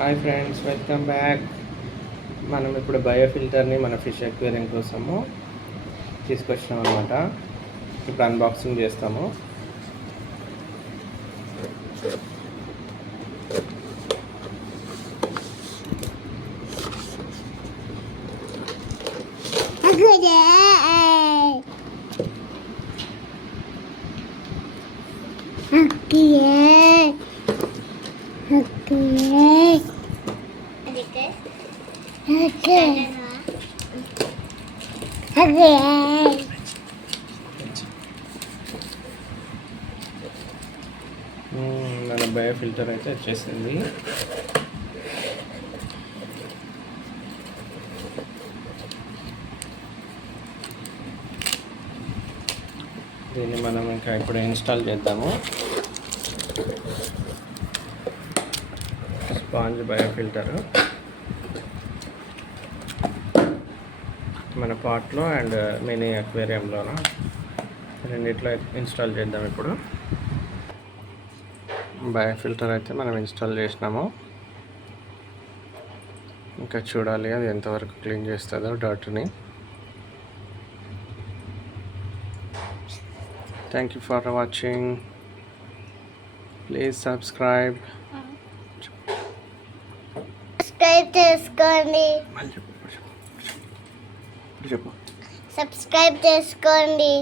Hi friends, welcome back. మనం ఇప్పుడు బయోఫిల్టర్ని మన ఫిష్ అక్వేరియం కోసము తీసుకొచ్చినాం అనమాట. ఇప్పుడు అన్బాక్సింగ్ చేస్తాము. మన బయోఫిల్టర్ అయితే వచ్చేసింది. దీన్ని మనం ఇంకా ఇప్పుడు ఇన్స్టాల్ చేద్దాము. స్పాంజ్ బయోఫిల్టర్ మన పాట్లో అండ్ మినీ అక్వేరియంలోన రెండిట్లో ఇన్స్టాల్ చేద్దాం. ఇప్పుడు బయోఫిల్టర్ అయితే మనం ఇన్స్టాల్ చేసినాము. ఇంకా చూడాలి అది ఎంతవరకు క్లీన్ చేస్తుందో డర్ట్ని. Thank you for watching. Please subscribe చేసుకోండి. చెప్పు. సబ్స్క్రైబ్ చేసుకోండి.